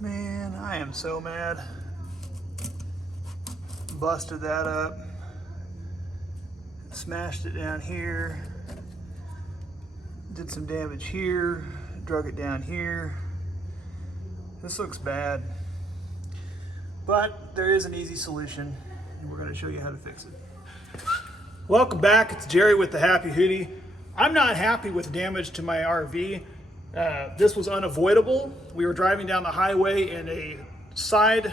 Man, I am so mad. Busted that up. Smashed it down here. Did some damage here. Drug it down here. This looks bad. But there is an easy solution, and we're going to show you how to fix it. Welcome back. It's Jerry with the Happy Hoodie. I'm not happy with damage to my RV. This was unavoidable. We were driving down the highway and a side,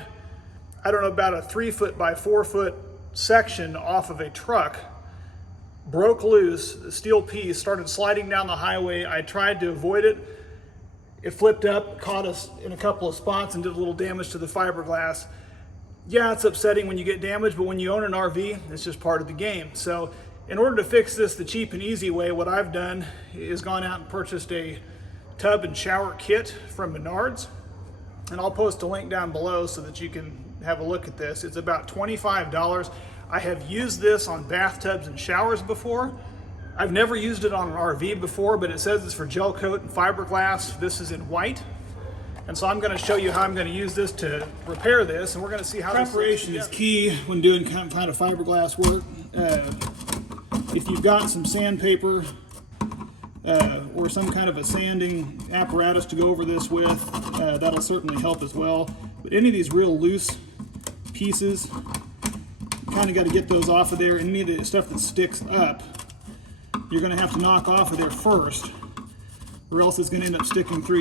I don't know, about a 3 foot by 4 foot section off of a truck broke loose. The steel piece started sliding down the highway. I tried to avoid it. It flipped up, caught us in a couple of spots and did a little damage to the fiberglass. Yeah, it's upsetting when you get damaged, but when you own an RV, it's just part of the game. So in order to fix this the cheap and easy way, what I've done is gone out and purchased a tub and shower kit from Menards. And I'll post a link down below so that you can have a look at this. It's about $25. I have used this on bathtubs and showers before. I've never used it on an RV before, but it says it's for gel coat and fiberglass. This is in white. And so I'm going to show you how I'm going to use this to repair this, and we're going to see how preparation is key when doing kind of fiberglass work. If you've got some sandpaper or some kind of a sanding apparatus to go over this with, that'll certainly help as well. But any of these real loose pieces, you kind of got to get those off of there. And any of the stuff that sticks up, you're going to have to knock off of there first, or else it's going to end up sticking through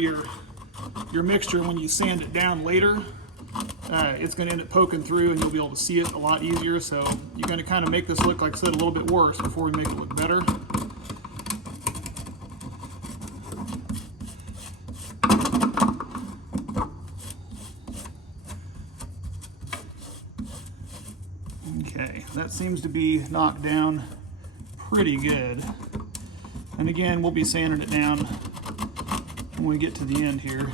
your mixture when you sand it down later. It's going to end up poking through and you'll be able to see it a lot easier. So you're going to kind of make this look, like I said, a little bit worse before we make it look better. Okay, that seems to be knocked down pretty good. And again, we'll be sanding it down when we get to the end here.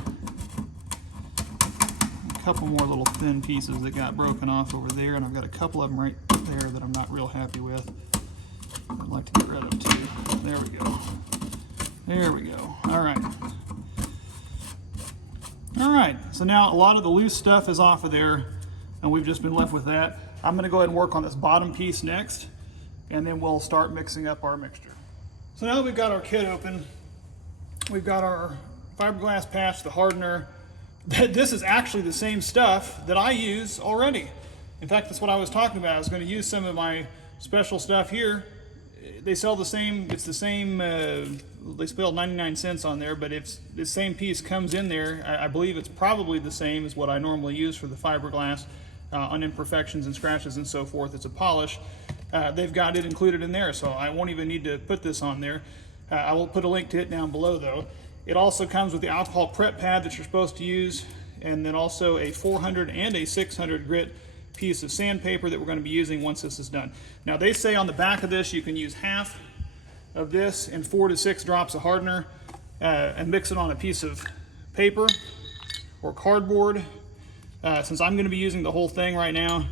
A couple more little thin pieces that got broken off over there, and I've got a couple of them right there that I'm not real happy with. I'd like to get rid of too. There we go. There we go. All right. All right, so now a lot of the loose stuff is off of there, and we've just been left with that. I'm going to go ahead and work on this bottom piece next, and then we'll start mixing up our mixture. So now that we've got our kit open, we've got our fiberglass patch, the hardener. This is actually the same stuff that I use already. In fact, that's what I was talking about. I was going to use some of my special stuff here. They sell the same, it's the same, they spelled 99 cents on there, but if the same piece comes in there, I believe it's probably the same as what I normally use for the fiberglass on imperfections and scratches and so forth. It's a polish. They've got it included in there, so I won't even need to put this on there. I will put a link to it down below though. It also comes with the alcohol prep pad that you're supposed to use, and then also a 400 and a 600 grit piece of sandpaper that we're going to be using once this is done. Now they say on the back of this you can use half of this and 4 to 6 drops of hardener and mix it on a piece of paper or cardboard. Since I'm going to be using the whole thing right now,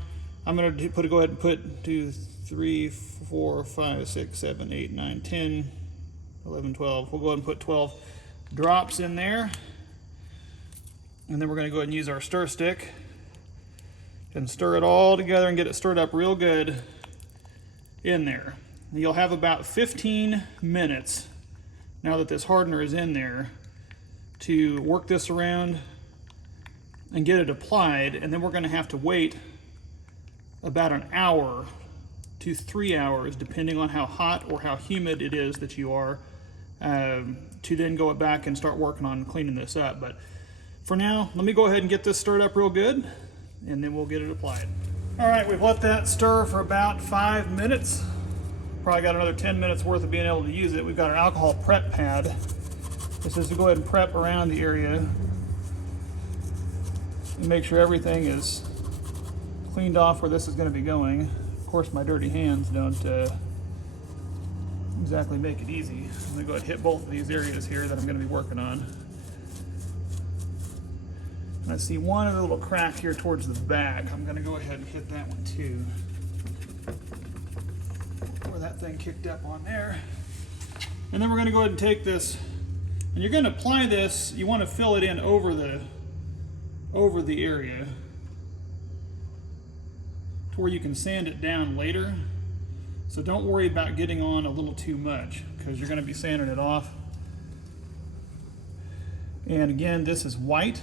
I'm going to go ahead and put 2, 3, 4, 5, 6, 7, 8, 9, 10, 11, 12. We'll go ahead and put 12 drops in there. And then we're going to go ahead and use our stir stick and stir it all together and get it stirred up real good in there. You'll have about 15 minutes now that this hardener is in there to work this around and get it applied, and then we're going to have to wait about an hour to 3 hours, depending on how hot or how humid it is that you are, to then go back and start working on cleaning this up. But for now, let me go ahead and get this stirred up real good, and then we'll get it applied. All right, we've let that stir for about 5 minutes. Probably got another 10 minutes worth of being able to use it. We've got our alcohol prep pad. This is to go ahead and prep around the area and make sure everything is cleaned off where this is going to be going. Of course, my dirty hands don't exactly make it easy. I'm going to go ahead and hit both of these areas here that I'm going to be working on. And I see one other little crack here towards the back. I'm going to go ahead and hit that one too, where that thing kicked up on there. And then we're going to go ahead and take this, and you're going to apply this, you want to fill it in over the over the area to where you can sand it down later. So don't worry about getting on a little too much, because you're going to be sanding it off. And again, this is white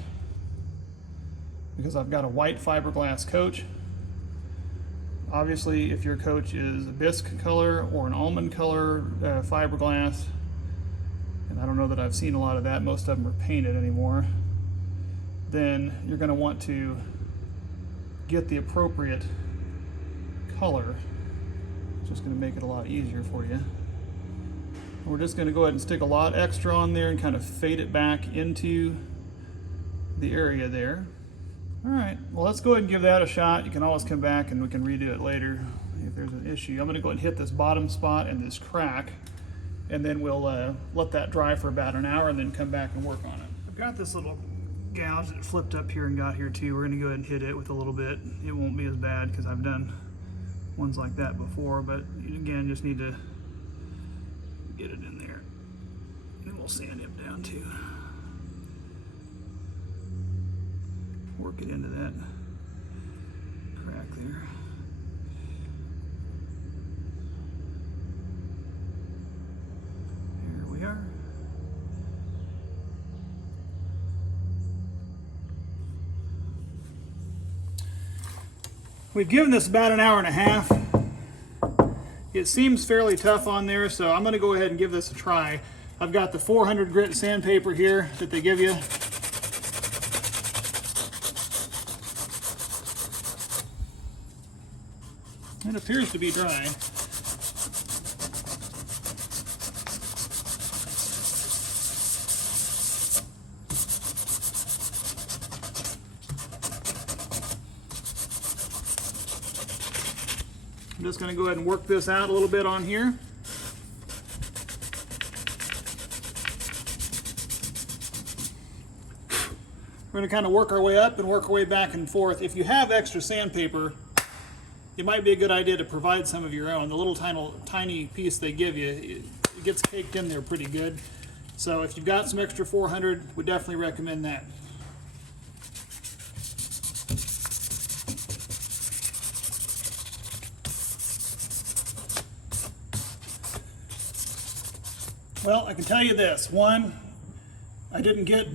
because I've got a white fiberglass coach. Obviously, if your coach is a bisque color or an almond color fiberglass, and I don't know that I've seen a lot of that, most of them are painted anymore, then you're going to want to get the appropriate color. It's just going to make it a lot easier for you. We're just going to go ahead and stick a lot extra on there and kind of fade it back into the area there. All right, well, let's go ahead and give that a shot. You can always come back and we can redo it later if there's an issue. I'm going to go ahead and hit this bottom spot and this crack, and then we'll let that dry for about an hour and then come back and work on it. I've got this little gouge that flipped up here and got here too. We're going to go ahead and hit it with a little bit. It won't be as bad because I've done ones like that before, but again, just need to get it in there. And we'll sand him down too. Work it into that crack there. Here we are. We've given this about an hour and a half. It seems fairly tough on there, so I'm going to go ahead and give this a try. I've got the 400 grit sandpaper here that they give you. It appears to be dry. I'm just going to go ahead and work this out a little bit on here. We're going to kind of work our way up and work our way back and forth. If you have extra sandpaper, it might be a good idea to provide some of your own. The little tiny piece they give you, it gets caked in there pretty good. So if you've got some extra 400, we definitely recommend that. Well, I can tell you this. One, I didn't get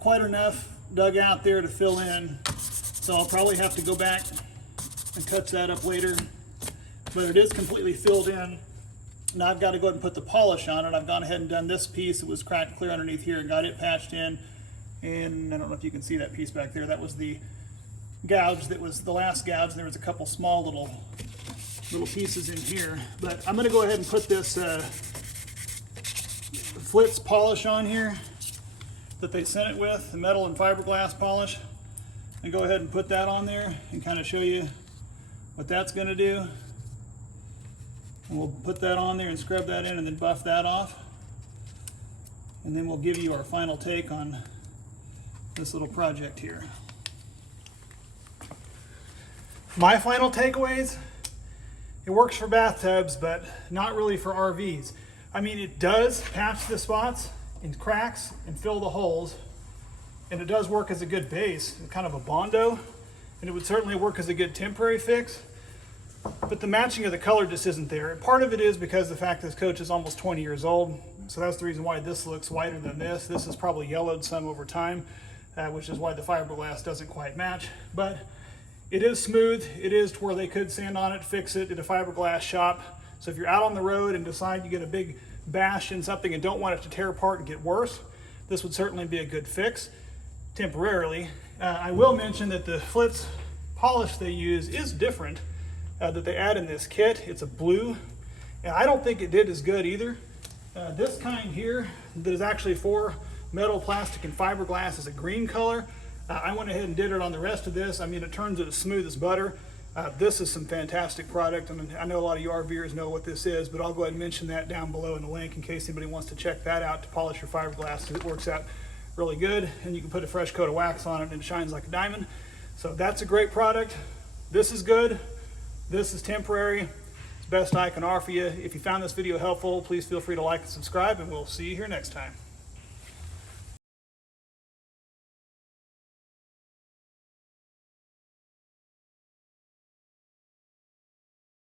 quite enough dug out there to fill in, so I'll probably have to go back and touch that up later. But it is completely filled in. Now I've got to go ahead and put the polish on it. I've gone ahead and done this piece. It was cracked clear underneath here and got it patched in. And I don't know if you can see that piece back there. That was the gouge that was the last gouge. There was a couple small little pieces in here. But I'm going to go ahead and put this Flitz polish on here that they sent it with, the metal and fiberglass polish, and go ahead and put that on there and kind of show you what that's going to do. And we'll put that on there and scrub that in and then buff that off, and then we'll give you our final take on this little project here. My final takeaways: it works for bathtubs, but not really for RVs. I mean, it does patch the spots and cracks and fill the holes, and it does work as a good base, kind of a Bondo, and it would certainly work as a good temporary fix, but the matching of the color just isn't there. And part of it is because the fact this coach is almost 20 years old, so that's the reason why this looks whiter than this. This has probably yellowed some over time, which is why the fiberglass doesn't quite match, but it is smooth. It is to where they could sand on it, fix it at a fiberglass shop. So if you're out on the road and decide you get a big bash in something and don't want it to tear apart and get worse, this would certainly be a good fix temporarily. I will mention that the Flitz polish they use is different, that they add in this kit. It's a blue, and I don't think it did as good either. This kind here that is actually for metal, plastic, and fiberglass is a green color. I went ahead and did it on the rest of this. I mean, it turns it as smooth as butter. This is some fantastic product. I mean, I know a lot of you RVers know what this is, but I'll go ahead and mention that down below in the link in case anybody wants to check that out to polish your fiberglass, because it works out really good, and you can put a fresh coat of wax on it and it shines like a diamond. So that's a great product. This is good. This is temporary. It's the best I can offer you. If you found this video helpful, please feel free to like and subscribe, and we'll see you here next time.